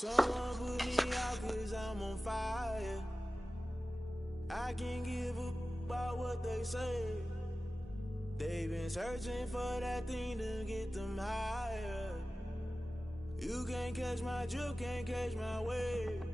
Someone put me out 'cause I'm on fire. I can't give a about what they say. They've been searching for that thing to get them higher. You can't catch my drift, can't catch my wave.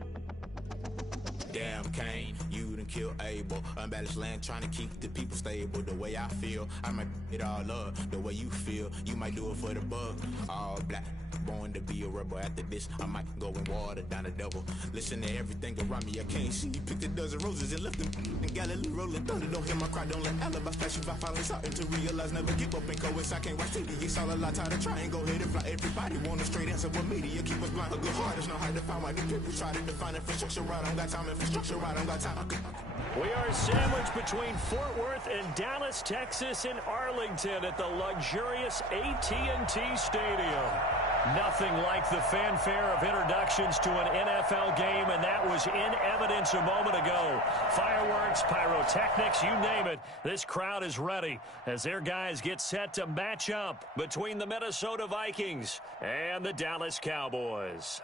Damn, Kane, you done killed Abel. Unbalanced land, trying to keep the people stable. The way I feel, I might it all up. The way you feel, you might do it for the buck. All black, born to be a rebel. After this, I might go and water down the devil. Listen to everything around me, I can't see. Picked a dozen roses and left them in Galilee rolling thunder. Don't hear my cry, don't let alibi flash. If I finally starting to realize, never give up and coincide. Can't watch TV, it's all a lot. Tired of trying, go ahead and fly. Everybody want a straight answer, but media keep us blind. A good heart is not hard to find. Why the people try to define infrastructure right? I don't got time, infrastructure right, I don't got time. We are sandwiched between Fort Worth and Dallas, Texas, and Arlington at the luxurious AT&T Stadium. Nothing like the fanfare of introductions to an NFL game, and that was in evidence a moment ago. Fireworks, pyrotechnics, you name it. This crowd is ready as their guys get set to match up between the Minnesota Vikings and the Dallas Cowboys.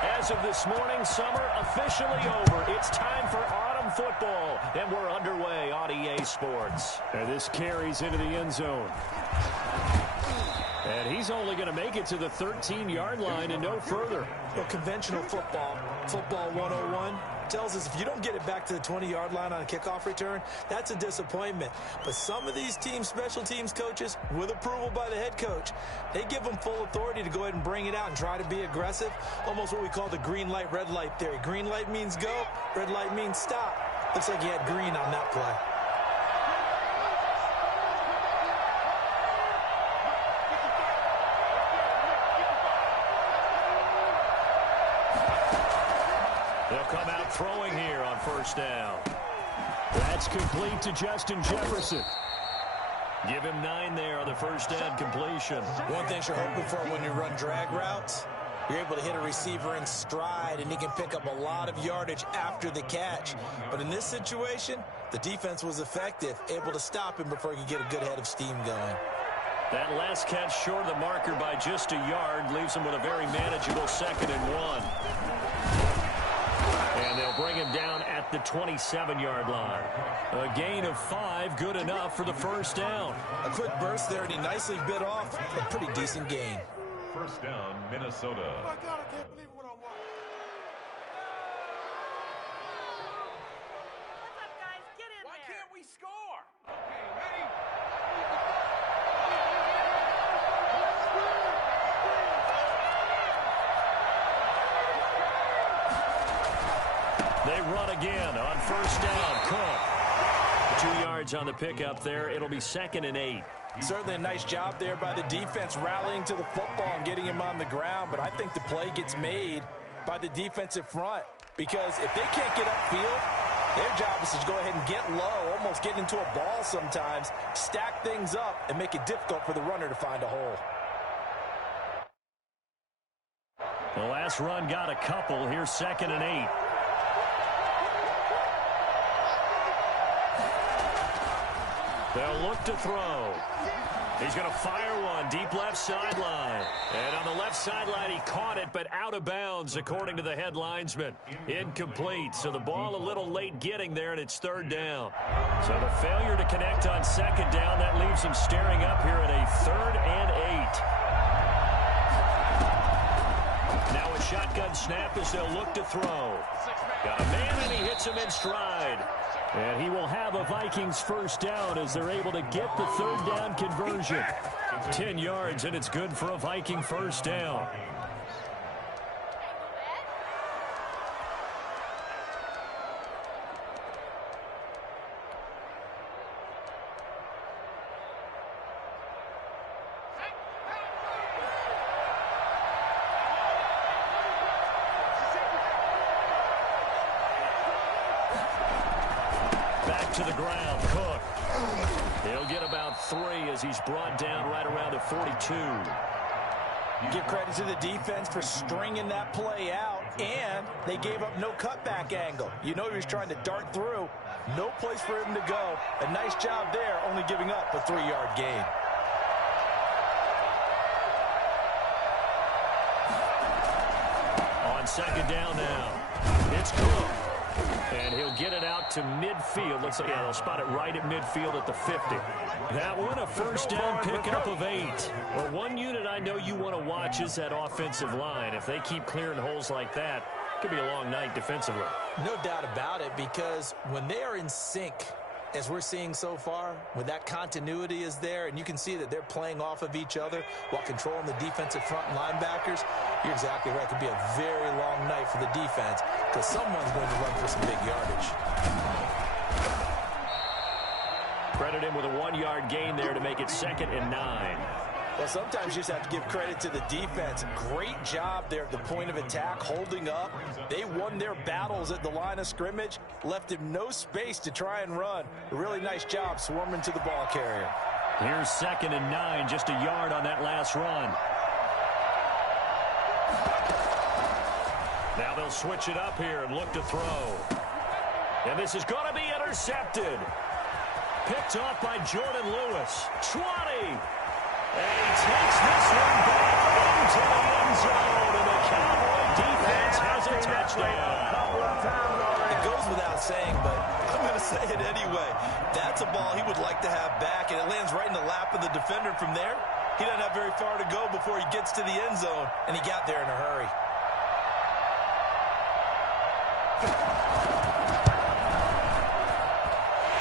As of this morning, summer officially over. It's time for autumn football, and we're underway on EA Sports. And this carries into the end zone. And he's only going to make it to the 13-yard line and no further. Well, conventional football 101, tells us if you don't get it back to the 20-yard line on a kickoff return, that's a disappointment. But some of these teams, special teams coaches, with approval by the head coach, they give them full authority to go ahead and bring it out and try to be aggressive. Almost what we call the green light, red light theory. Green light means go, red light means stop. Looks like he had green on that play. They'll come out throwing here on first down. That's complete to Justin Jefferson. Give him 9 there on the first down completion. One thing you're hoping for when you run drag routes, you're able to hit a receiver in stride, and he can pick up a lot of yardage after the catch. But in this situation, the defense was effective, able to stop him before he could get a good head of steam going. That last catch short of the marker by just a yard leaves him with a very manageable 2nd and 1. And they'll bring him down at the 27-yard line. A gain of 5, good enough for the first down. A quick burst there, and he nicely bit off a pretty decent gain. First down, Minnesota. Oh my God, I can't believe what I'm watching. What's up, guys? Get in there. Why can't we score? Okay, ready? They run again on first down. Cook. 2 yards on the pickup there. It'll be 2nd and 8. Certainly a nice job there by the defense rallying to the football and getting him on the ground, but I think the play gets made by the defensive front because if they can't get upfield, their job is to go ahead and get low, almost get into a ball sometimes, stack things up, and make it difficult for the runner to find a hole. The last run got a couple. Here's 2nd and 8. They'll look to throw. He's going to fire one deep left sideline. And on the left sideline, he caught it, but out of bounds, according to the head linesman. Incomplete. So the ball a little late getting there, and it's 3rd down. So the failure to connect on 2nd down, that leaves him staring up here at a 3rd and 8. Now a shotgun snap as they'll look to throw. Got a man, and he hits him in stride. And he will have a Vikings first down as they're able to get the 3rd down conversion. 10 yards, and it's good for a Viking first down. To the ground, Cook. He'll get about 3 as he's brought down right around the 42. You give credit to the defense for stringing that play out. And they gave up no cutback angle. You know he was trying to dart through. No place for him to go. A nice job there, only giving up a 3-yard gain. On second down now, it's Cook. And he'll get it out to midfield. Looks like, yeah, they'll spot it right at midfield at the 50. That one, a first down pickup of 8. Well, one unit I know you want to watch is that offensive line. If they keep clearing holes like that, it could be a long night defensively. No doubt about it, because when they are in sync, as we're seeing so far, when that continuity is there, and you can see that they're playing off of each other while controlling the defensive front and linebackers, you're exactly right. It could be a very long night for the defense because someone's going to run for some big yardage. Credit him with a 1-yard gain there to make it 2nd and 9. Well, sometimes you just have to give credit to the defense. Great job there at the point of attack, holding up. They won their battles at the line of scrimmage, left him no space to try and run. A really nice job swarming to the ball carrier. Here's 2nd and 9, just a yard on that last run. Now they'll switch it up here and look to throw. And this is going to be intercepted. Picked off by Jordan Lewis. 20. And he takes this one back into the end zone. And the Cowboy defense has a touchdown. It goes without saying, but I'm going to say it anyway. That's a ball he would like to have back, and it lands right in the lap of the defender from there. He doesn't have very far to go before he gets to the end zone, and he got there in a hurry.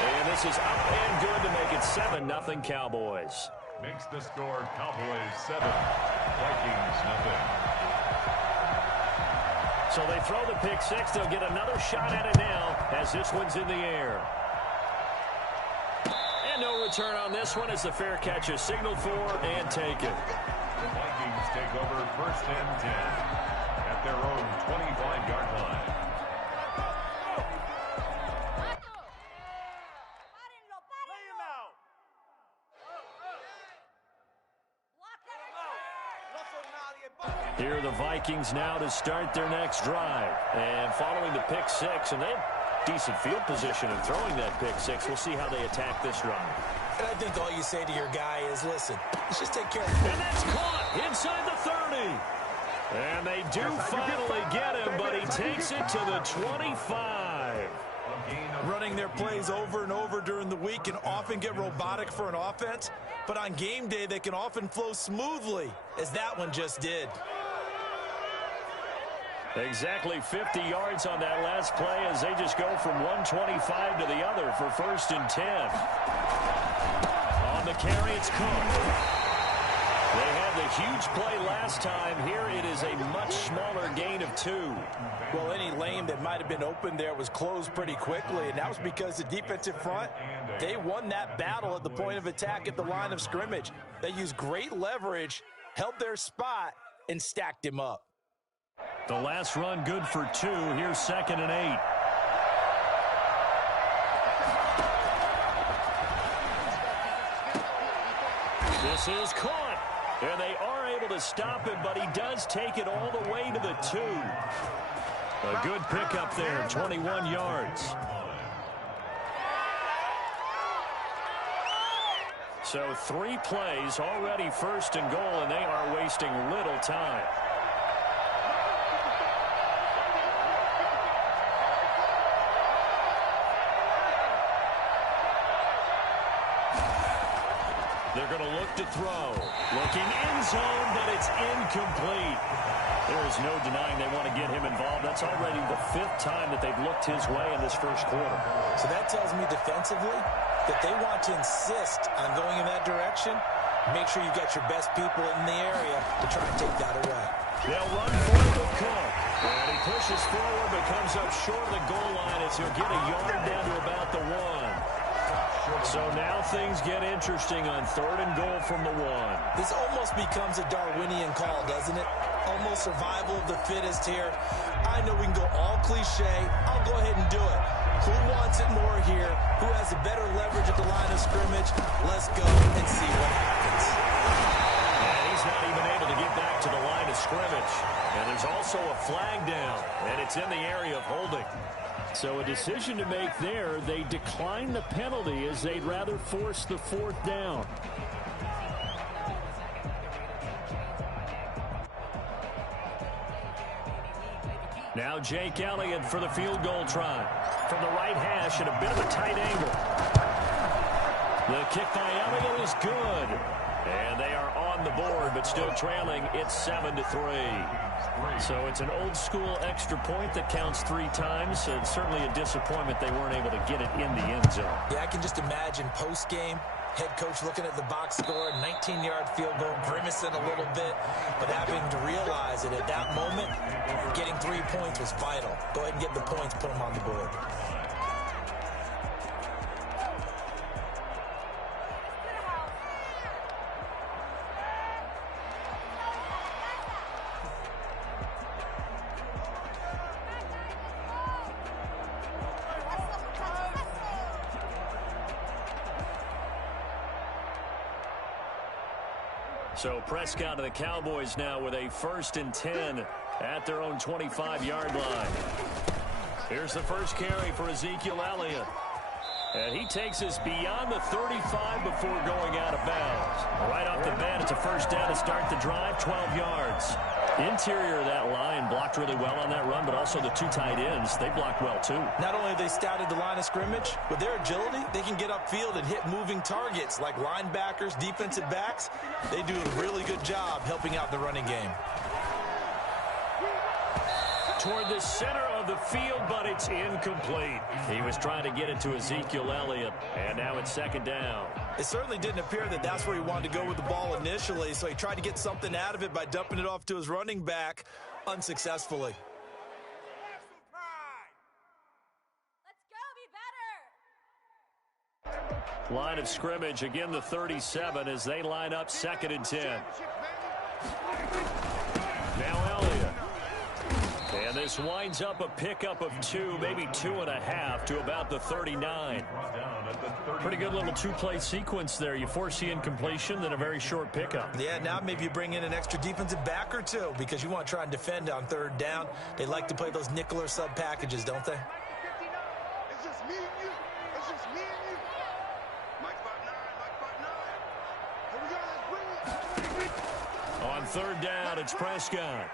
And this is up and good to make it 7-0 Cowboys. Makes the score Cowboys 7, Vikings 0. So they throw the pick 6. They'll get another shot at it now as this one's in the air. And no return on this one as the fair catch is signaled for and taken. The Vikings take over 1st and 10 at their own 25-yard line. Here are the Vikings now to start their next drive. And following the pick 6, and they have decent field position in throwing that pick 6. We'll see how they attack this drive. And I think all you say to your guy is, listen, let's just take care of it. And that's caught inside the 30. And they do finally get him, but he takes it to the 25. Running their plays over and over during the week can often get robotic for an offense, but on game day they can often flow smoothly, as that one just did. Exactly 50 yards on that last play as they just go from 125 to the other for 1st and 10. On the carry, it's Cook. They had the huge play last time. Here it is a much smaller gain of 2. Well, any lane that might have been open there was closed pretty quickly, and that was because the defensive front, they won that battle at the point of attack at the line of scrimmage. They used great leverage, held their spot, and stacked him up. The last run good for 2. Here's 2nd and 8. This is caught. And they are able to stop him, but he does take it all the way to the 2. A good pickup there, 21 yards. So 3 plays, already 1st and goal, and they are wasting little time. They're going to look to throw. Looking end zone, but it's incomplete. There is no denying they want to get him involved. That's already the 5th time that they've looked his way in this first quarter. So that tells me defensively that they want to insist on going in that direction. Make sure you've got your best people in the area to try and take that away. They'll run for it with Cook. And he pushes forward, but comes up short of the goal line as he'll get a yard down to about the 1. So now things get interesting on 3rd and goal from the 1. This almost becomes a Darwinian call, doesn't it? Almost survival of the fittest here. I know we can go all cliche. I'll go ahead and do it. Who wants it more here? Who has the better leverage at the line of scrimmage? Let's go and see what happens. And he's not even able to get back to the line of scrimmage. And there's also a flag down, and it's in the area of holding. So a decision to make there. They decline the penalty as they'd rather force the 4th down. Now Jake Elliott for the field goal try. From the right hash at a bit of a tight angle. The kick by Elliott is good. And they are on the board, but still trailing. It's 7-3. So it's an old-school extra point that counts 3 times. It's certainly a disappointment they weren't able to get it in the end zone. Yeah, I can just imagine post-game, head coach looking at the box score, 19-yard field goal, grimacing a little bit, but having to realize that at that moment, getting 3 points was vital. Go ahead and get the points, put them on the board. So Prescott and the Cowboys now with a 1st and 10 at their own 25-yard line. Here's the first carry for Ezekiel Elliott. And he takes us beyond the 35 before going out of bounds. Right off the bat, it's a first down to start the drive, 12 yards. Interior of that line blocked really well on that run, but also the 2 tight ends, they blocked well too. Not only have they scouted the line of scrimmage, with their agility, they can get upfield and hit moving targets like linebackers, defensive backs. They do a really good job helping out the running game. Toward the center of the field, but it's incomplete. He was trying to get it to Ezekiel Elliott, and now it's 2nd down. It certainly didn't appear that that's where he wanted to go with the ball initially, so he tried to get something out of it by dumping it off to his running back unsuccessfully. Let's go, be better. Line of scrimmage, again the 37 as they line up 2nd and 10. Now Elliott. And this winds up a pickup of 2, maybe 2.5 to about the 39. Pretty good little 2-play sequence there. You force the incompletion, then a very short pickup. Yeah, now maybe you bring in an extra defensive back or 2 because you want to try and defend on 3rd down. They like to play those nickel or sub packages, don't they? It's just me and you. It's just me and you. Mike 5'9", Mike 5'9". Here we go, let's bring it. On 3rd down, it's Prescott.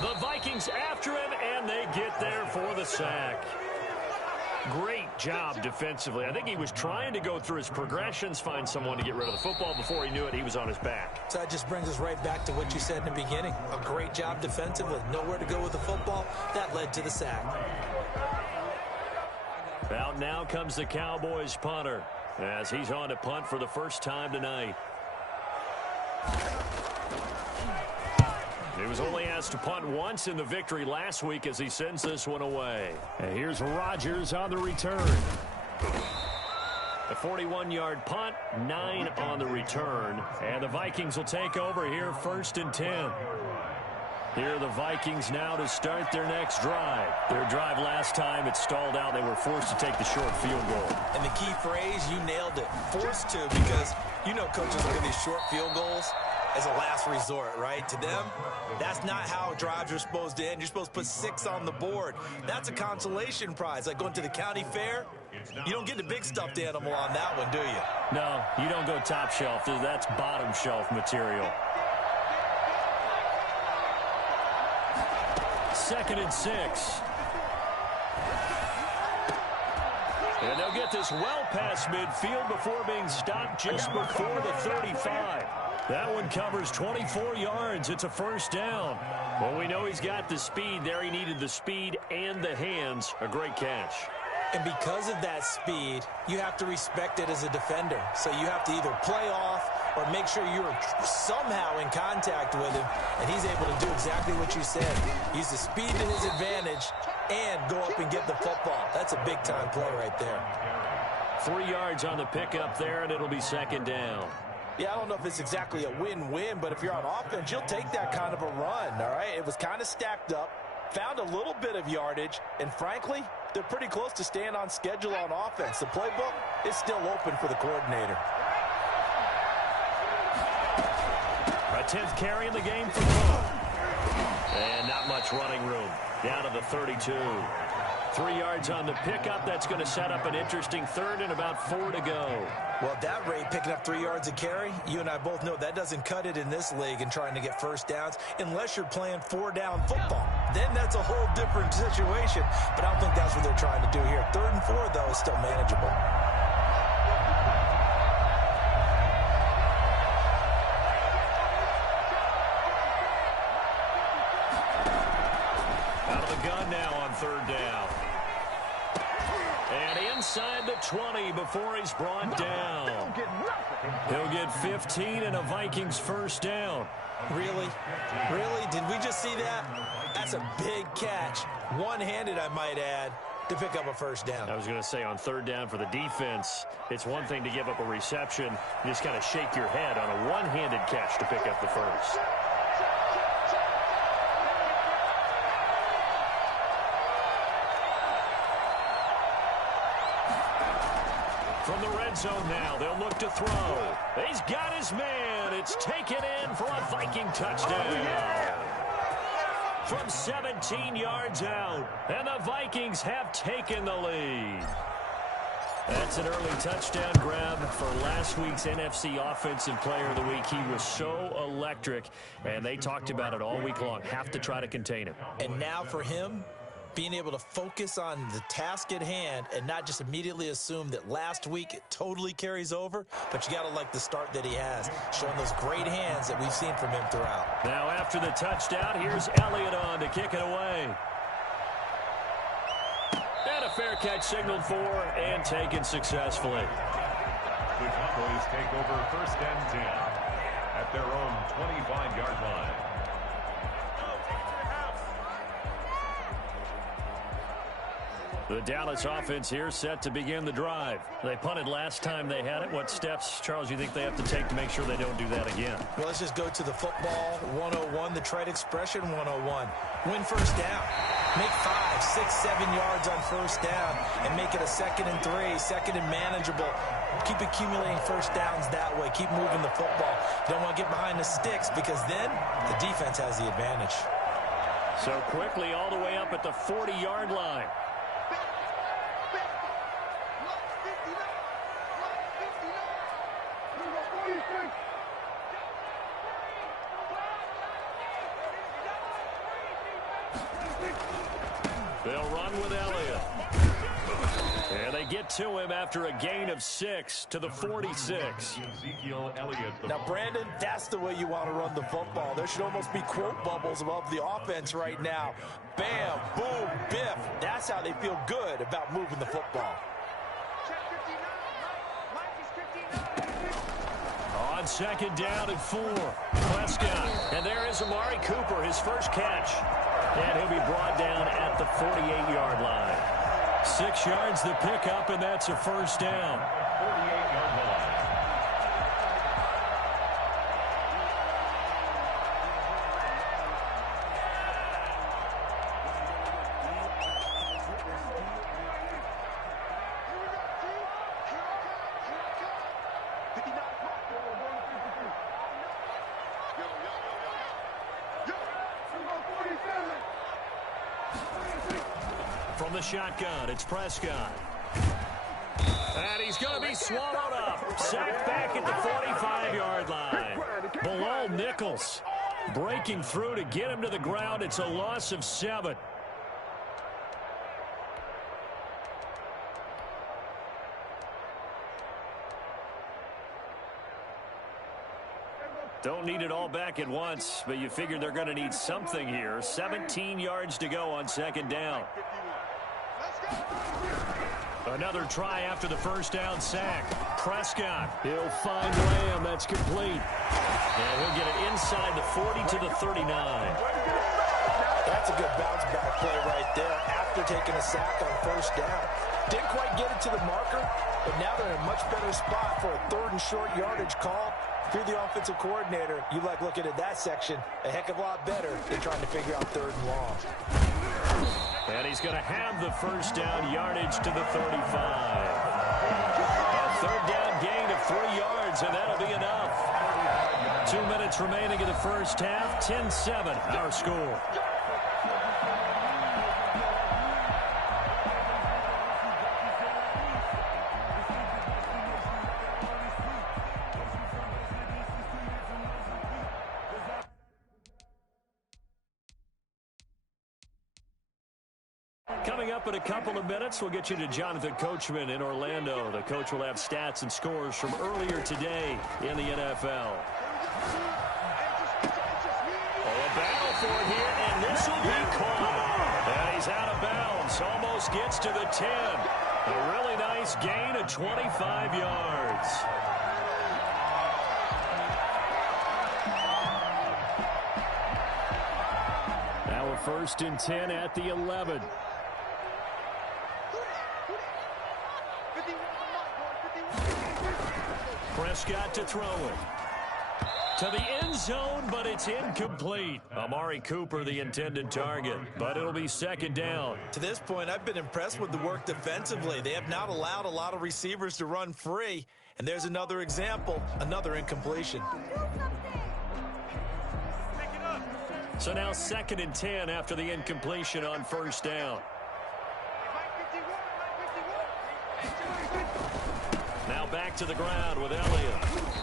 The Vikings after him, and they get there for the sack. Great job defensively. I think he was trying to go through his progressions, find someone to get rid of the football. Before he knew it, he was on his back. So that just brings us right back to what you said in the beginning. A great job defensively. Nowhere to go with the football. That led to the sack. Out now comes the Cowboys punter as he's on to punt for the first time tonight. He was only asked to punt once in the victory last week as he sends this one away. And here's Rodgers on the return. A 41-yard punt, 9 on the return. And the Vikings will take over here 1st and 10. Here are the Vikings now to start their next drive. Their drive last time, it stalled out. They were forced to take the short field goal. And the key phrase, you nailed it. Forced to, because you know coaches look at these short field goals as a last resort, right? To them, that's not how drives are supposed to end. You're supposed to put 6 on the board. That's a consolation prize. Like going to the county fair, you don't get the big stuffed animal on that one, do you? No, you don't go top shelf. That's bottom shelf material. 2nd and 6. And they'll get this well past midfield before being stopped just before the 35. That one covers 24 yards. It's a first down. Well, we know he's got the speed there. He needed the speed and the hands. A great catch. And because of that speed, you have to respect it as a defender. So you have to either play off or make sure you're somehow in contact with him, and he's able to do exactly what you said. Use the speed to his advantage and go up and get the football. That's a big-time play right there. 3 yards on the pickup there, and it'll be 2nd down. Yeah, I don't know if it's exactly a win-win, but if you're on offense, you'll take that kind of a run, all right? It was kind of stacked up, found a little bit of yardage, and frankly, they're pretty close to staying on schedule on offense. The playbook is still open for the coordinator. A 10th carry in the game for Cook. And not much running room. Down to the 32. 3 yards on the pickup. That's going to set up an interesting third and about 4 to go. Well, at that rate, picking up 3 yards a carry, you and I both know that doesn't cut it in this league and trying to get first downs unless you're playing 4-down football. Then that's a whole different situation. But I don't think that's what they're trying to do here. 3rd and 4, though, is still manageable. Out of the gun now on 3rd down. And inside the 20 before he's brought down. He'll get 15 and a Vikings first down. Really? Really? Did we just see that? That's a big catch. One-handed, I might add, to pick up a first down. I was going to say on 3rd down for the defense, it's one thing to give up a reception. You just kind of shake your head on a one-handed catch to pick up the first. From the red zone now, they'll look to throw. He's got his man. It's taken in for a Viking touchdown. From 17 yards out, and the Vikings have taken the lead. That's an early touchdown grab for last week's NFC Offensive Player of the Week. He was so electric, and they talked about it all week long. Have to try to contain him. And now for him, being able to focus on the task at hand and not just immediately assume that last week it totally carries over, but you got to like the start that he has, showing those great hands that we've seen from him throughout. Now after the touchdown, here's Elliott on to kick it away. And a fair catch signaled for and taken successfully. The Cowboys take over 1st and 10 at their own 25-yard line. The Dallas offense here set to begin the drive. They punted last time they had it. What steps, Charles, you think they have to take to make sure they don't do that again? Well, let's just go to the football 101, the trade expression 101. Win first down. Make 5, 6, 7 yards on first down and make it a 2nd and 3, 2nd and manageable. Keep accumulating first downs that way. Keep moving the football. You don't want to get behind the sticks because then the defense has the advantage. So quickly all the way up at the 40-yard line. They'll run with Elliott. And they get to him after a gain of 6 to the 46. Ezekiel Elliott. Now, Brandon, that's the way you want to run the football. There should almost be quote bubbles above the offense right now. Bam, boom, biff. That's how they feel good about moving the football. On 2nd down and 4, Prescott. And there is Amari Cooper, his first catch. And he'll be brought down at the 48-yard line. 6 yards to pick up, and that's a first down. 48-yard line. From the shotgun, it's Prescott. And he's going to be swallowed up. Sacked back at the 45-yard line. Below Nichols. Breaking through to get him to the ground. It's a loss of 7. Don't need it all back at once, but you figure they're going to need something here. 17 yards to go on 2nd down. Another try after the first down sack. Prescott, he'll find Lamb. That's complete. And he'll get it inside the 40 to the 39. That's a good bounce back play right there after taking a sack on first down. Didn't quite get it to the marker, but now they're in a much better spot for a 3rd and short yardage call. If you're the offensive coordinator, you like looking at that section a heck of a lot better than trying to figure out 3rd and long. And he's going to have the first down yardage to the 35. A 3rd down gain of 3 yards, and that'll be enough. 2 minutes remaining in the first half. 10-7, our score. Coming up in a couple of minutes, we'll get you to Jonathan Coachman in Orlando. The coach will have stats and scores from earlier today in the NFL. Oh, a battle for it here, and this will be caught. And he's out of bounds, almost gets to the 10. A really nice gain of 25 yards. Now a 1st and 10 at the 11. Prescott to throw it. To the end zone, but it's incomplete. Amari Cooper, the intended target, but it'll be 2nd down. To this point, I've been impressed with the work defensively. They have not allowed a lot of receivers to run free. And there's another example, another incompletion. So now 2nd and 10 after the incompletion on 1st down. Now back to the ground with Elliott.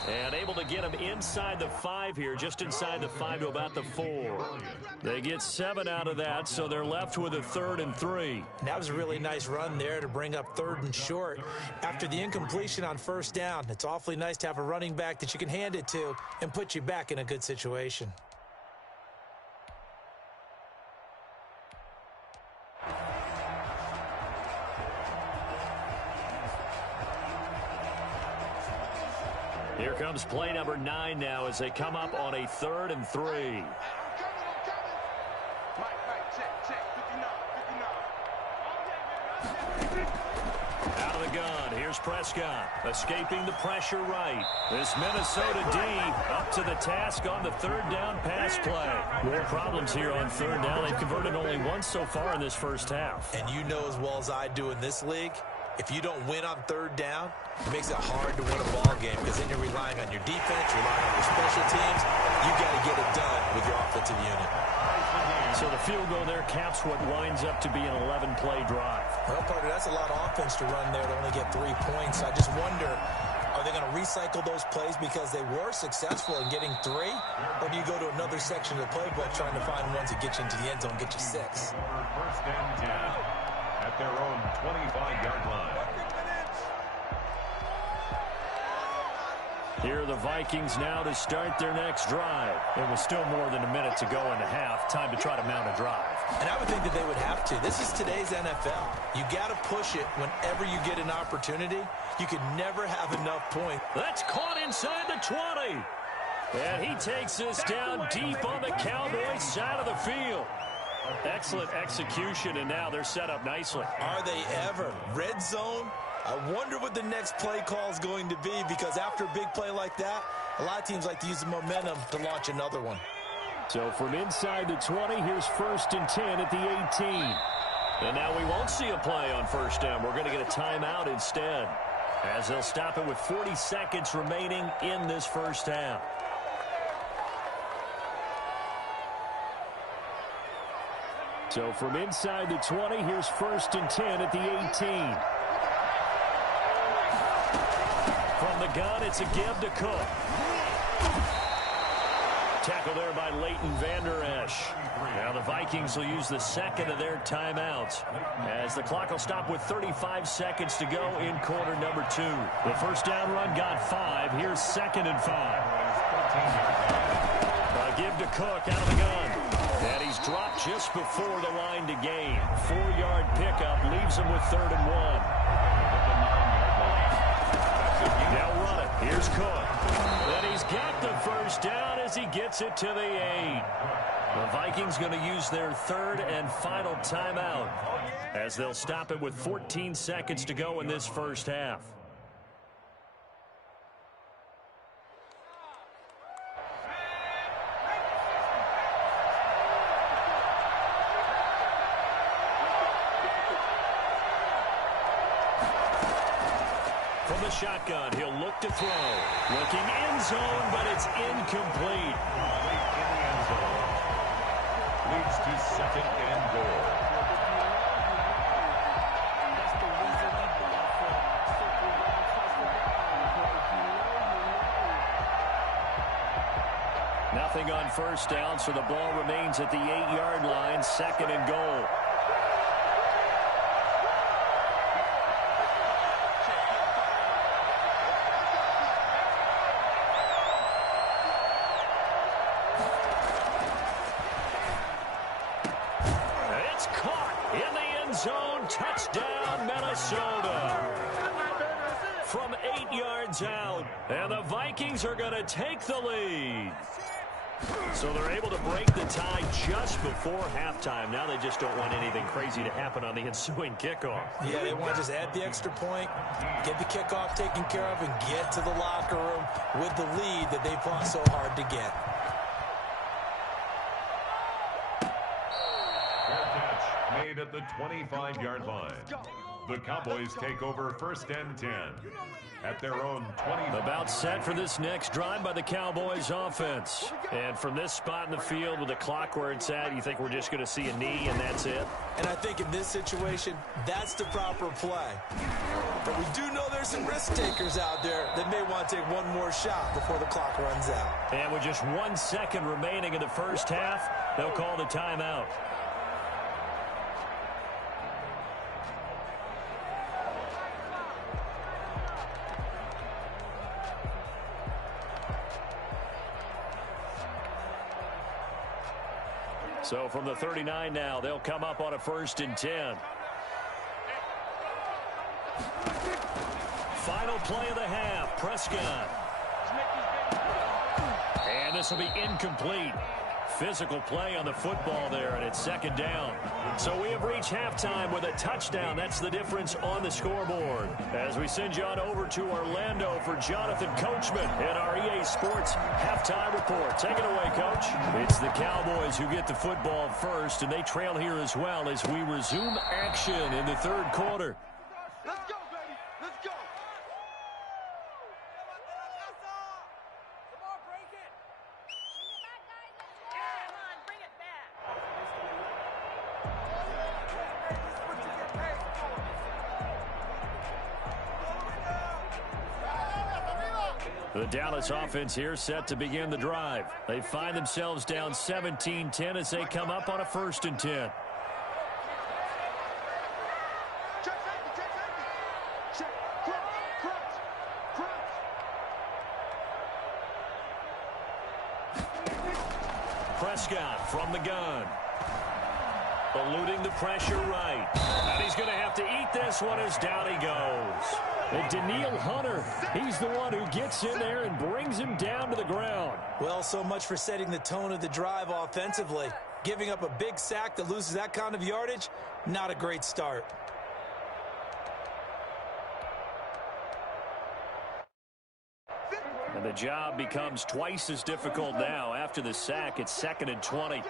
And able to get him inside the 5 here, just inside the 5 to about the 4. They get 7 out of that, so they're left with a 3rd and 3. That was a really nice run there to bring up 3rd and short. After the incompletion on 1st down, it's awfully nice to have a running back that you can hand it to and put you back in a good situation. Here comes play number 9 now as they come up on a 3rd and 3. Out of the gun, here's Prescott, escaping the pressure right. This Minnesota D up to the task on the 3rd down pass play. More problems here on 3rd down. They've converted only once so far in this first half. And you know as well as I do in this league, if you don't win on 3rd down, it makes it hard to win a ball game because then you're relying on your defense, relying on your special teams. You got to get it done with your offensive unit. So the field goal there caps what winds up to be an 11-play drive. Well, partner, that's a lot of offense to run there to only get 3 points. I just wonder, are they going to recycle those plays because they were successful in getting 3? Or do you go to another section of the playbook trying to find ones that get you into the end zone, get you 6? 1st and 10 at their own 25-yard line. Here are the Vikings now to start their next drive. It was still more than a minute to go in the half. Time to try to mount a drive. And I would think that they would have to. This is today's NFL. You got to push it whenever you get an opportunity. You can never have enough points. That's caught inside the 20. And he takes this down deep on the Cowboys side of the field. Excellent execution, and now they're set up nicely. Are they ever? Red zone? I wonder what the next play call is going to be, because after a big play like that, a lot of teams like to use the momentum to launch another one. So from inside the 20, here's 1st and 10 at the 18. And now we won't see a play on 1st down. We're going to get a timeout instead, as they'll stop it with 40 seconds remaining in this first half. So from inside the 20, here's 1st and 10 at the 18. From the gun, it's a give to Cook. Tackle there by Leighton Vander Esch. Now the Vikings will use the 2nd of their timeouts, as the clock will stop with 35 seconds to go in quarter number 2. The 1st down run got 5. Here's 2nd and 5. A give to Cook out of the gun. And he's dropped just before the line to gain. 4-yard pickup leaves him with 3rd and 1. Now run it. Here's Cook. And he's got the 1st down as he gets it to the 8. The Vikings going to use their 3rd and final timeout, as they'll stop it with 14 seconds to go in this first half. From the shotgun, he'll look to throw. Looking end zone, but it's incomplete. Late in the end zone. Leads to second and goal. Nothing on first down, so the ball remains at the 8-yard line, second and goal. It's caught in the end zone. Touchdown, Minnesota. From 8 yards out, and the Vikings are going to take the lead. So they're able to break the tie just before halftime. Now they just don't want anything crazy to happen on the ensuing kickoff. Yeah, they want to just add the extra point, get the kickoff taken care of, and get to the locker room with the lead that they fought so hard to get. Fair catch made at the 25-yard line. The Cowboys take over first and 10 at their own 20. About set for this next drive by the Cowboys offense. And from this spot in the field with the clock where it's at, you think we're just going to see a knee and that's it? And I think in this situation, that's the proper play. But we do know there's some risk takers out there that may want to take one more shot before the clock runs out. And with just 1 second remaining in the first half, they'll call the timeout. So from the 39 now, they'll come up on a 1st and 10. Final play of the half, Prescott. And this will be incomplete. Physical play on the football there, and it's second down. So we have reached halftime with a touchdown. That's the difference on the scoreboard. As we send you on over to Orlando for Jonathan Coachman in our EA Sports halftime report. Take it away, Coach. It's the Cowboys who get the football first, and they trail here as well as we resume action in the third quarter. Let's go, baby. Let's go. Come on, break it. Come on, bring it back. The Dallas offense here set to begin the drive. They find themselves down 17-10 as they come up on a 1st and 10. Check safety, check safety. Check. Crunch. Prescott from the gun. Eluding the pressure right. And he's going to have to eat this one as down he goes. And Daniil Hunter, he's the one who gets in there and brings him down to the ground. Well, so much for setting the tone of the drive offensively. Giving up a big sack that loses that kind of yardage, not a great start. And the job becomes twice as difficult now. After the sack, it's 2nd and 20.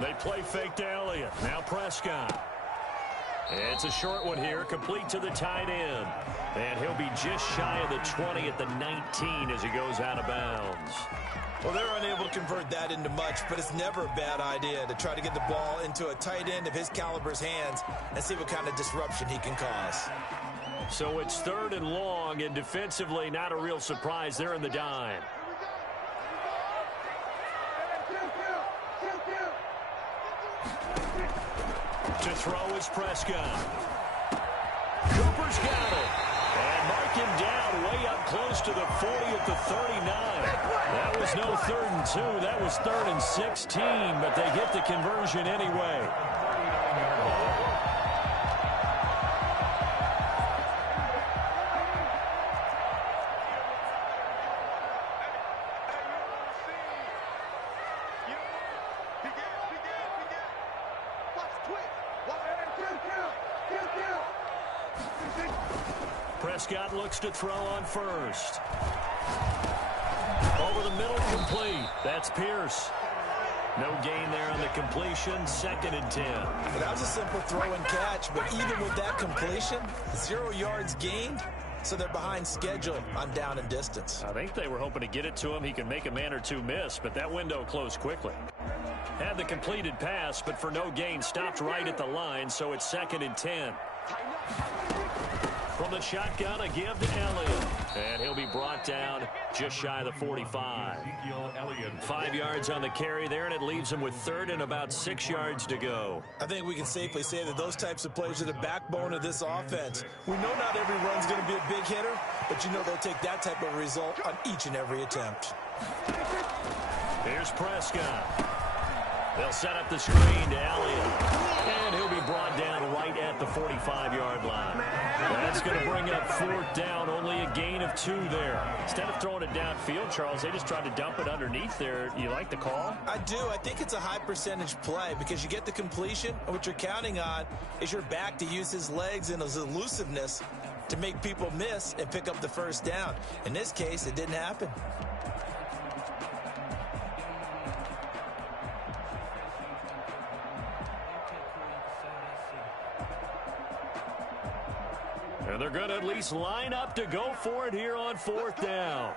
They play fake to Elliott. Now Prescott. It's a short one here, complete to the tight end. And he'll be just shy of the 20 at the 19 as he goes out of bounds. Well, they're unable to convert that into much, but it's never a bad idea to try to get the ball into a tight end of his caliber's hands and see what kind of disruption he can cause. So it's 3rd and long, and defensively not a real surprise. They're in the dime. To throw is Prescott. Cooper's got it. And mark him down way up close to the 40 at the 39. That was no 3rd and 2. That was 3rd and 16, but they get the conversion anyway. Prescott looks to throw on 1st. Over the middle, complete. That's Pierce. No gain there on the completion, 2nd and 10. That was a simple throw and catch, but even with that completion, 0 yards gained, so they're behind schedule on down and distance. I think they were hoping to get it to him. He could make a man or two miss, but that window closed quickly. Had the completed pass, but for no gain, stopped right at the line, so it's 2nd and 10. From the shotgun, a give to Elliott. And he'll be brought down just shy of the 45. 5 yards on the carry there, and it leaves him with 3rd and about 6 yards to go. I think we can safely say that those types of players are the backbone of this offense. We know not every run's going to be a big hitter, but you know they'll take that type of result on each and every attempt. Here's Prescott. They'll set up the screen to Elliott. And he'll be brought down right at the 45-yard line. That's going to bring up 4th down, only a gain of 2 there. Instead of throwing it downfield, Charles, they just tried to dump it underneath there. You like the call? I do. I think it's a high percentage play because you get the completion, and what you're counting on is your back to use his legs and his elusiveness to make people miss and pick up the 1st down. In this case, it didn't happen. And they're going to at least line up to go for it here on 4th down.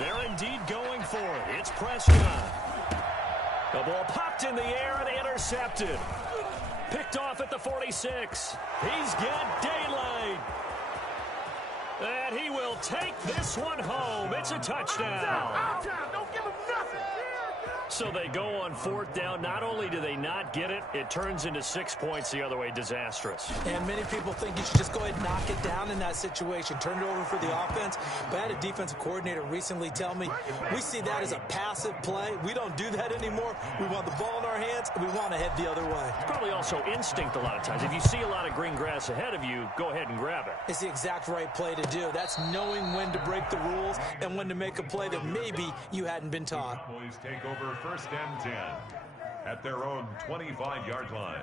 They're indeed going for it. It's Prescott. The ball popped in the air and intercepted. Picked off at the 46. He's got daylight. And he will take this one home. It's a touchdown. Don't give him nothing. So they go on 4th down. Not only do they not get it, it turns into 6 points the other way. Disastrous. And many people think you should just go ahead and knock it down in that situation. Turn it over for the offense. But I had a defensive coordinator recently tell me, we see that as a passive play. We don't do that anymore. We want the ball in our hands, and we want to head the other way. It's probably also instinct a lot of times. If you see a lot of green grass ahead of you, go ahead and grab it. It's the exact right play to do. That's knowing when to break the rules and when to make a play that maybe you hadn't been taught. Cowboys take over 1st and 10 at their own 25-yard line.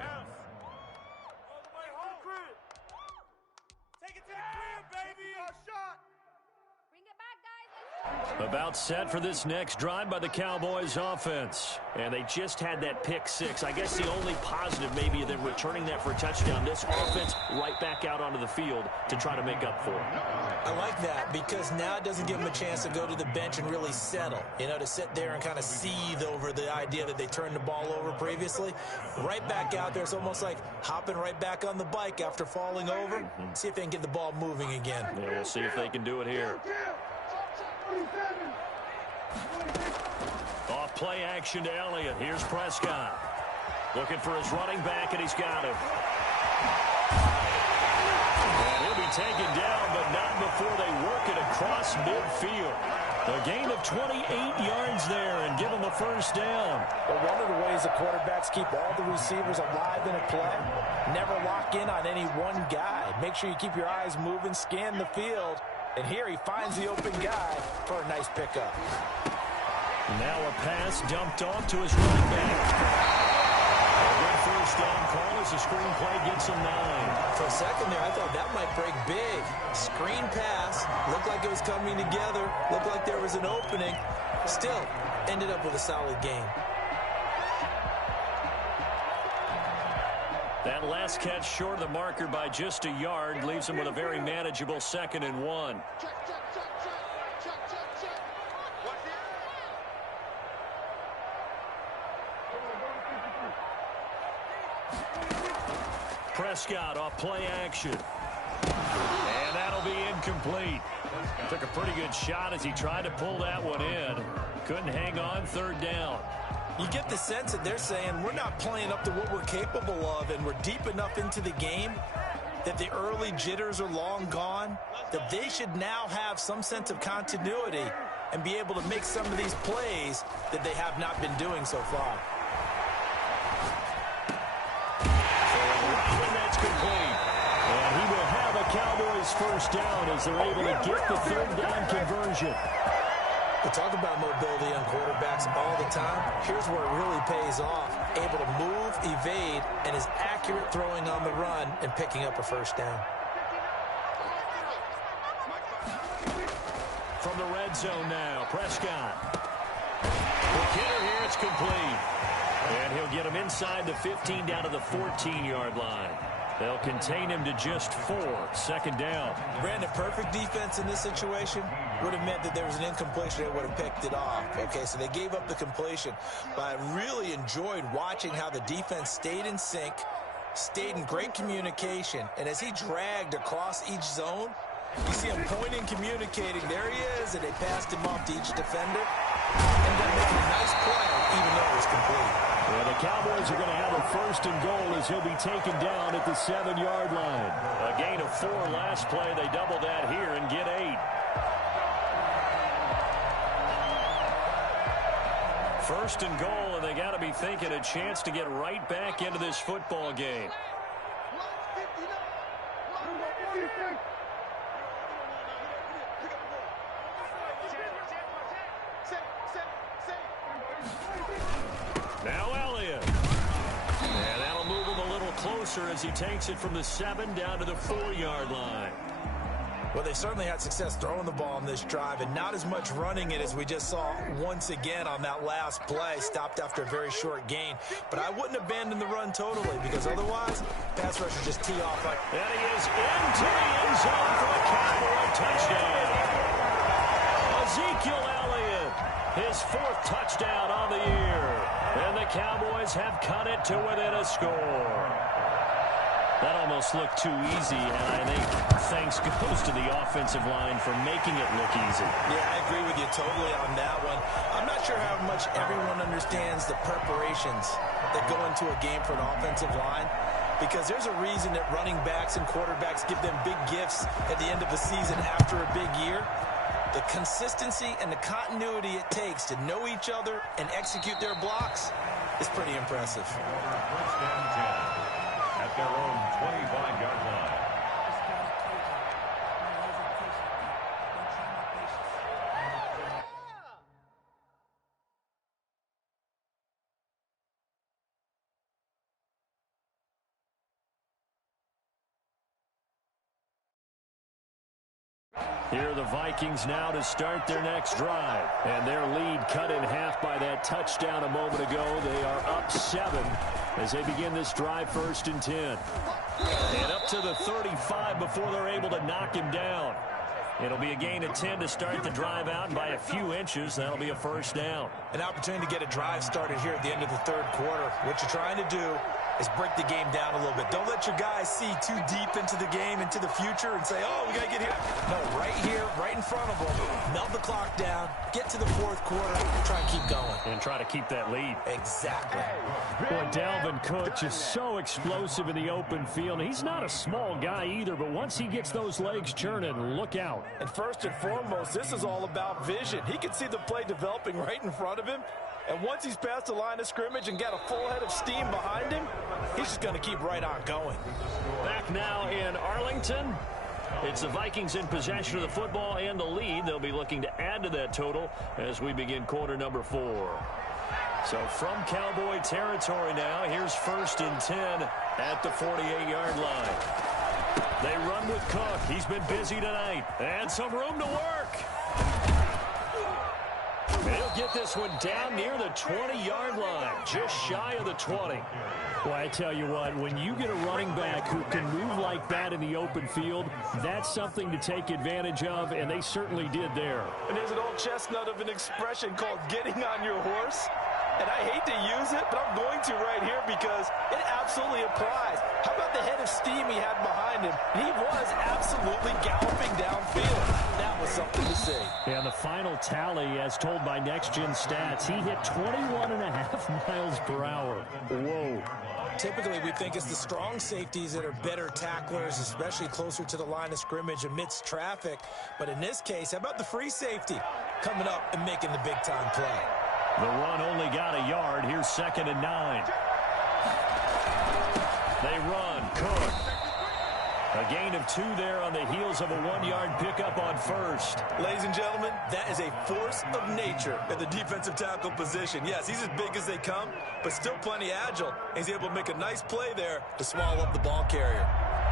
Take it to the crib, baby. Shot. Bring it back, guys. About set for this next drive by the Cowboys offense. And they just had that pick 6. I guess the only positive maybe than returning that for a touchdown. This offense right back out onto the field to try to make up for it. I like that because now it doesn't give them a chance to go to the bench and really settle. You know, to sit there and kind of seethe over the idea that they turned the ball over previously. Right back out there, it's almost like hopping right back on the bike after falling over. See if they can get the ball moving again. Yeah, we'll see if they can do it here. Off play action to Elliott. Here's Prescott. Looking for his running back, and he's got him. And he'll be taken down, but not before they work it across midfield. A gain of 28 yards there and give him a 1st down. Well, one of the ways the quarterbacks keep all the receivers alive in a play, never lock in on any one guy. Make sure you keep your eyes moving, scan the field, and here he finds the open guy for a nice pickup. Now a pass dumped off to his running back. A good 1st down call as the screenplay gets him 9. For a second there, I thought that might break big. Screen pass, looked like it was coming together, looked like there was an opening. Still, ended up with a solid game. That last catch short of the marker by just a yard leaves him with a very manageable 2nd and 1. Prescott off play action. And that'll be incomplete. Took a pretty good shot as he tried to pull that one in. Couldn't hang on 3rd down. You get the sense that they're saying we're not playing up to what we're capable of, and we're deep enough into the game that the early jitters are long gone, that they should now have some sense of continuity and be able to make some of these plays that they have not been doing so far. That's complete. And he will have a Cowboys 1st down as they're able to get the 3rd down conversion. We talk about mobility on quarterbacks all the time. Here's where it really pays off. Able to move, evade, and is accurate throwing on the run and picking up a 1st down. red zone now. Prescott. The kidder here, it's complete. And he'll get him inside the 15 down to the 14-yard line. They'll contain him to just 4. Second down. Brandon, perfect defense in this situation would have meant that there was an incompletion that would have picked it off. Okay, so they gave up the completion. But I really enjoyed watching how the defense stayed in sync, stayed in great communication, and as he dragged across each zone, you see him pointing, communicating. There he is, and they passed him off to each defender. And then making a nice play, even though it was complete. Well, the Cowboys are going to have a first and goal as he'll be taken down at the 7-yard line. A gain of 4 last play. They double that here and get 8. First and goal, and they got to be thinking a chance to get right back into this football game. Now Elliott. And that'll move him a little closer as he takes it from the 7 down to the 4-yard line. Well, they certainly had success throwing the ball on this drive and not as much running it as we just saw once again on that last play. Stopped after a very short gain. But I wouldn't abandon the run totally because otherwise, pass rushers just tee off like... And he is into the end zone for a Cowboy touchdown. Ezekiel Elliott, his 4th touchdown on the year. And the Cowboys have cut it to within a score. That almost looked too easy, and I think thanks goes to the offensive line for making it look easy. Yeah, I agree with you totally on that one. I'm not sure how much everyone understands the preparations that go into a game for an offensive line, because there's a reason that running backs and quarterbacks give them big gifts at the end of the season after a big year. The consistency and the continuity it takes to know each other and execute their blocks is pretty impressive. First and 10. At their own 25-yard line. Here are the Vikings now to start their next drive. And their lead cut in half by that touchdown a moment ago. They are up 7 as they begin this drive, 1st and 10. And up to the 35 before they're able to knock him down. It'll be a gain of 10 to start the drive out, and by a few inches, that'll be a first down. An opportunity to get a drive started here at the end of the 3rd quarter. What you're trying to do is break the game down a little bit. Don't let your guys see too deep into the game, into the future, and say, oh, we got to get here. No, right here, right in front of them. Melt the clock down, get to the 4th quarter, try and keep going. And try to keep that lead. Exactly. Boy, Dalvin Cook just so explosive in the open field. He's not a small guy either, but once he gets those legs churning, look out. And first and foremost, this is all about vision. He can see the play developing right in front of him. And once he's past the line of scrimmage and got a full head of steam behind him, he's just going to keep right on going. Back now in Arlington. It's the Vikings in possession of the football and the lead. They'll be looking to add to that total as we begin quarter number 4. So from Cowboy territory now, here's 1st and 10 at the 48-yard line. They run with Cook. He's been busy tonight. And some room to work. They'll get this one down near the 20-yard line, just shy of the 20. Well, I tell you what, when you get a running back who can move like that in the open field, that's something to take advantage of, and they certainly did there. And there's an old chestnut of an expression called getting on your horse. And I hate to use it, but I'm going to right here because it absolutely applies. How about the head of steam he had behind him? He was absolutely galloping downfield. That was something to see. And the final tally, as told by Next Gen Stats, he hit 21.5 miles per hour. Whoa. Typically, we think it's the strong safeties that are better tacklers, especially closer to the line of scrimmage amidst traffic. But in this case, how about the free safety coming up and making the big-time play? The run only got a yard. Here's 2nd and 9. They run. Cook. A gain of 2 there on the heels of a 1-yard pickup on 1st. Ladies and gentlemen, that is a force of nature at the defensive tackle position. Yes, he's as big as they come, but still plenty agile. He's able to make a nice play there to swallow up the ball carrier.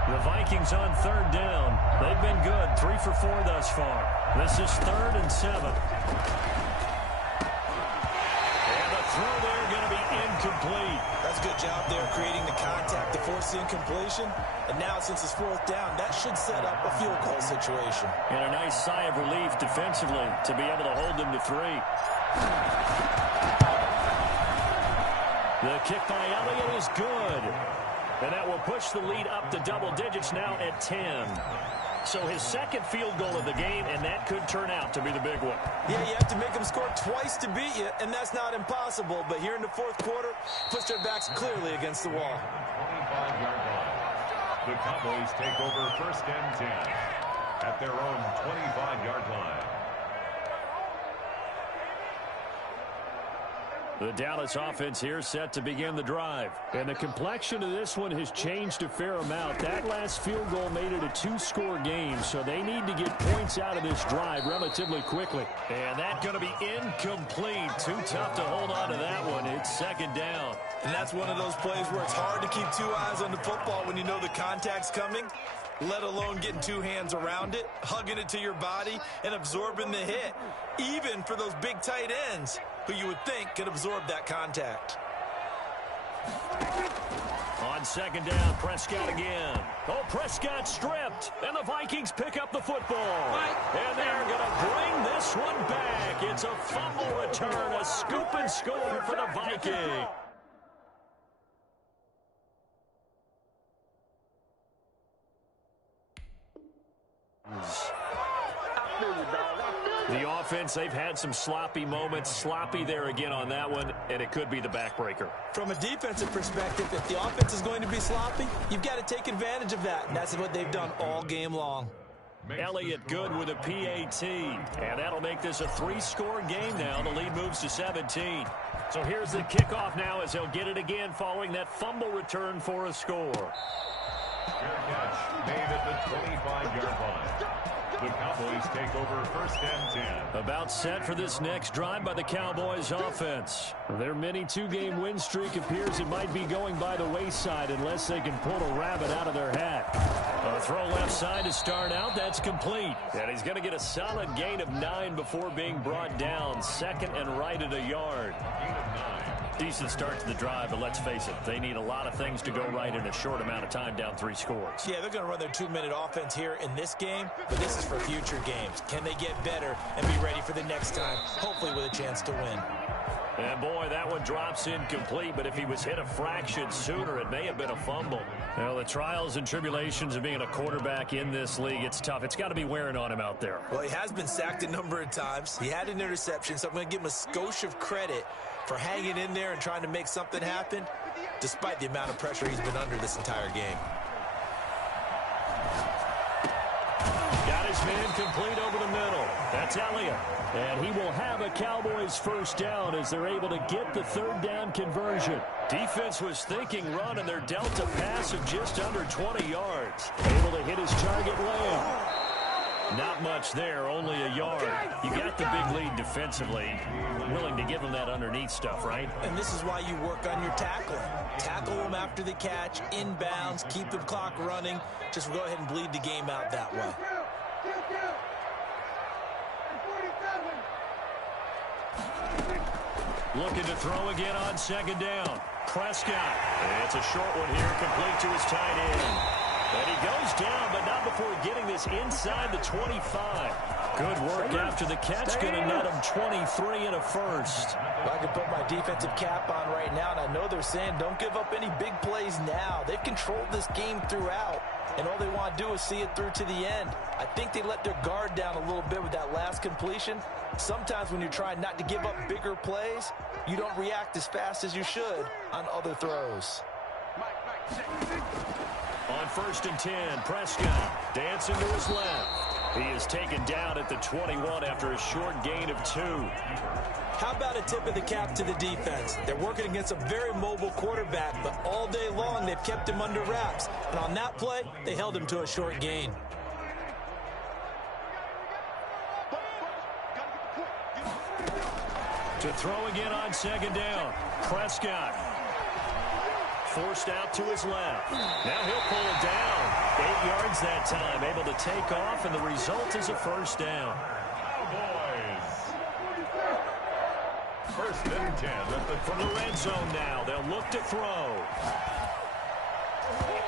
The Vikings on third down. They've been good, 3 for 4 thus far. This is 3rd and 7. And the throw there going to be incomplete. That's a good job there creating the contact to force the incompletion. And now since it's 4th down, that should set up a field goal situation. And a nice sigh of relief defensively to be able to hold them to 3. The kick by Elliott is good. And that will push the lead up to double digits now at 10. So his second field goal of the game, and that could turn out to be the big one. Yeah, you have to make them score twice to beat you, and that's not impossible. But here in the 4th quarter, puts their backs clearly against the wall. 25-yard line. The Cowboys take over 1st and 10 at their own 25-yard line. The Dallas offense here set to begin the drive. And the complexion of this one has changed a fair amount. That last field goal made it a 2-score game, so they need to get points out of this drive relatively quickly. And that's going to be incomplete. Too tough to hold on to that one. It's 2nd down. And that's one of those plays where it's hard to keep 2 eyes on the football when you know the contact's coming, let alone getting 2 hands around it, hugging it to your body, and absorbing the hit, even for those big tight ends who you would think could absorb that contact. On 2nd down, Prescott again. Oh, Prescott stripped, and the Vikings pick up the football. And they're going to bring this one back. It's a fumble return, a scoop and score for the Vikings. The offense, they've had some sloppy moments. Sloppy there again on that one, and it could be the backbreaker. From a defensive perspective, if the offense is going to be sloppy, you've got to take advantage of that, and that's what they've done all game long. Elliott good with a PAT, and that'll make this a 3-score game now. The lead moves to 17. So here's the kickoff now as they'll get it again following that fumble return for a score. Fair catch made at the 25-yard line. The Cowboys take over 1st and 10. About set for this next drive by the Cowboys offense. Their mini 2-game win streak appears it might be going by the wayside unless they can pull a rabbit out of their hat. A throw left side to start out. That's complete. And he's going to get a solid gain of 9 before being brought down. 2nd and right at a yard. Gain of 9. Decent start to the drive, but let's face it, they need a lot of things to go right in a short amount of time down 3 scores. Yeah, they're going to run their 2-minute offense here in this game, but this is for future games. Can they get better and be ready for the next time, hopefully with a chance to win? And boy, that one drops incomplete, but if he was hit a fraction sooner, it may have been a fumble. Well, the trials and tribulations of being a quarterback in this league, it's tough. It's got to be wearing on him out there. Well, he has been sacked a number of times. He had an interception, so I'm going to give him a skosh of credit for hanging in there and trying to make something happen, despite the amount of pressure he's been under this entire game. Got his man complete over the middle. That's Elliott. And he will have a Cowboys 1st down as they're able to get the 3rd down conversion. Defense was thinking run, and they're dealt a pass of just under 20 yards. Able to hit his target Lamb. Not much there, only a yard. You got the big lead defensively. Willing to give them that underneath stuff, right? And this is why you work on your tackling. Tackle them after the catch, inbounds, keep the clock running. Just go ahead and bleed the game out that way. Looking to throw again on 2nd down. Prescott. It's a short one here, complete to his tight end. And he goes down, but not before getting this inside the 25. Good work after the catch, going to net him 23 and a 1st. Well, I can put my defensive cap on right now, and I know they're saying don't give up any big plays now. They've controlled this game throughout, and all they want to do is see it through to the end. I think they let their guard down a little bit with that last completion. Sometimes when you're trying not to give up bigger plays, you don't react as fast as you should on other throws. On 1st and 10, Prescott dancing to his left. He is taken down at the 21 after a short gain of 2. How about a tip of the cap to the defense? They're working against a very mobile quarterback, but all day long they've kept him under wraps. And on that play, they held him to a short gain. To throw again on 2nd down, Prescott. Forced out to his left. Now he'll pull it down. 8 yards that time. Able to take off, and the result is a first down. Cowboys. First and 10 from the red zone now. They'll look to throw.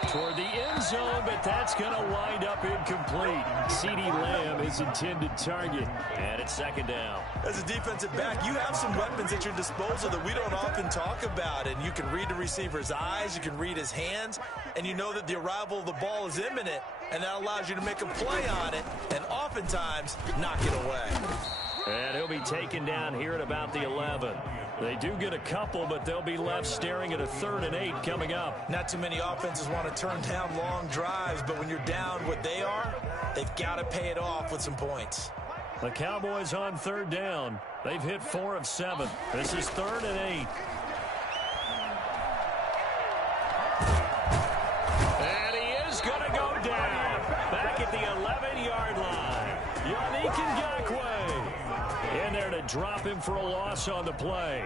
Toward the end zone, but that's going to wind up incomplete. CeeDee Lamb is intended target, and it's second down. As a defensive back, you have some weapons at your disposal that we don't often talk about, and you can read the receiver's eyes, you can read his hands, and you know that the arrival of the ball is imminent, and that allows you to make a play on it, and oftentimes knock it away. And he'll be taken down here at about the 11. They do get a couple, but they'll be left staring at a 3rd and 8 coming up. Not too many offenses want to turn down long drives, but when you're down what they are, they've got to pay it off with some points. The Cowboys on 3rd down. They've hit 4 of 7. This is 3rd and 8. And he is going to go down. Back at the 11-yard line. Yannick Ngakoue in there to drop him for a loss on the play.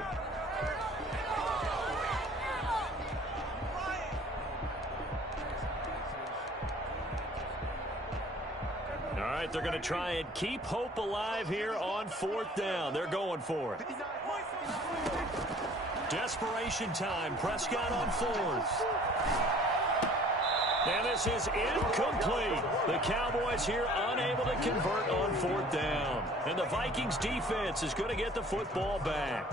All right, they're going to try and keep hope alive here on 4th down. They're going for it. Desperation time. Prescott on 4th. And this is incomplete. The Cowboys here unable to convert on 4th down. And the Vikings defense is going to get the football back.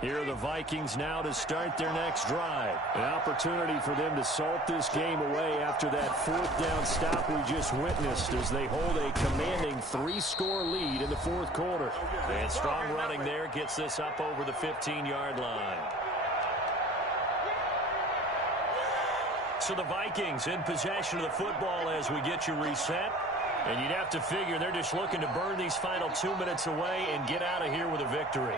Here are the Vikings now to start their next drive. An opportunity for them to salt this game away after that 4th down stop we just witnessed as they hold a commanding 3-score lead in the 4th quarter. And strong running there gets this up over the 15-yard line. So the Vikings in possession of the football as we get you reset. And you'd have to figure they're just looking to burn these final 2 minutes away and get out of here with a victory.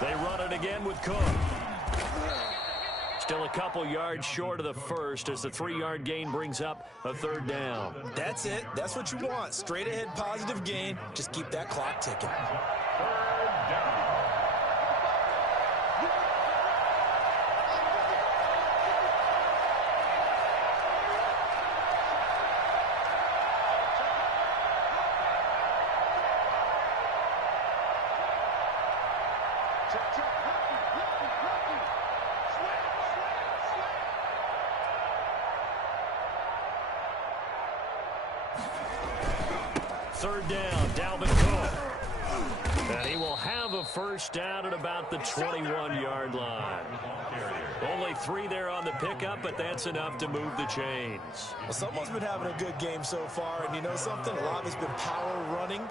They run it again with Cook. Still a couple yards short of the first as the 3-yard gain brings up a 3rd down. That's it. That's what you want. Straight ahead positive gain. Just keep that clock ticking. 3rd down. Third down, Dalvin Cook. And he will have a first down at about the 21-yard line. Only 3 there on the pickup, but that's enough to move the chains. Well, someone's been having a good game so far, and you know something? A lot of it's been power running.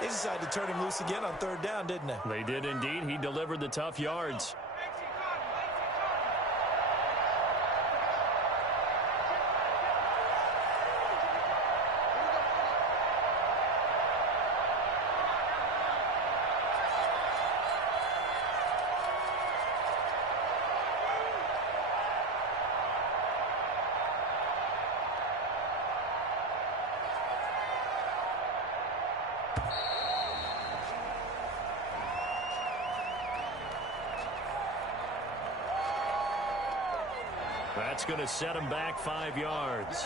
They decided to turn him loose again on 3rd down, didn't they? They did indeed. He delivered the tough yards. That's going to set him back 5 yards.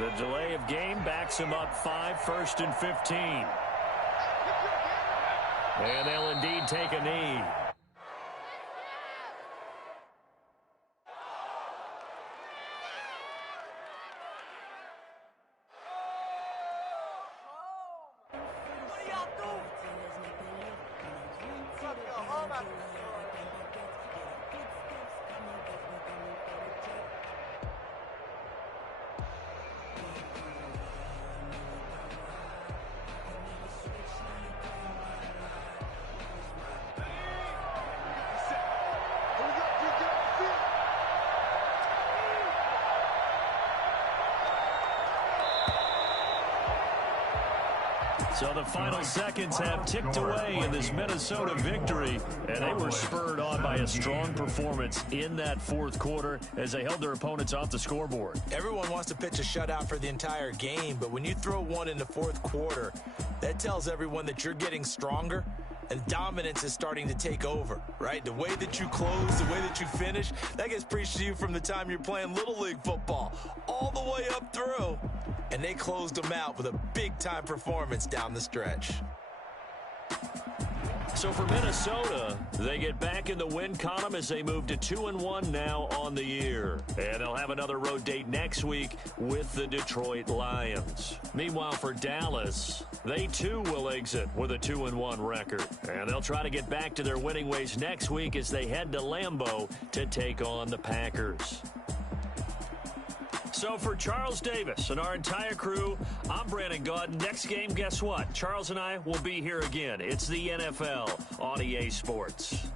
The delay of game backs him up 5, 1st and 15. And they'll indeed take a knee. So the final seconds have ticked away in this Minnesota victory, and they were spurred on by a strong performance in that fourth quarter as they held their opponents off the scoreboard. Everyone wants to pitch a shutout for the entire game, but when you throw one in the fourth quarter, that tells everyone that you're getting stronger and dominance is starting to take over, right? The way that you close, the way that you finish, that gets preached to you from the time you're playing Little League football all the way up through. And they closed them out with a big-time performance down the stretch. So for Minnesota, they get back in the win column as they move to 2-1 now on the year. And they'll have another road date next week with the Detroit Lions. Meanwhile, for Dallas, they too will exit with a 2-1 record. And they'll try to get back to their winning ways next week as they head to Lambeau to take on the Packers. So for Charles Davis and our entire crew, I'm Brandon Gaudin. Next game, guess what? Charles and I will be here again. It's the NFL on EA Sports.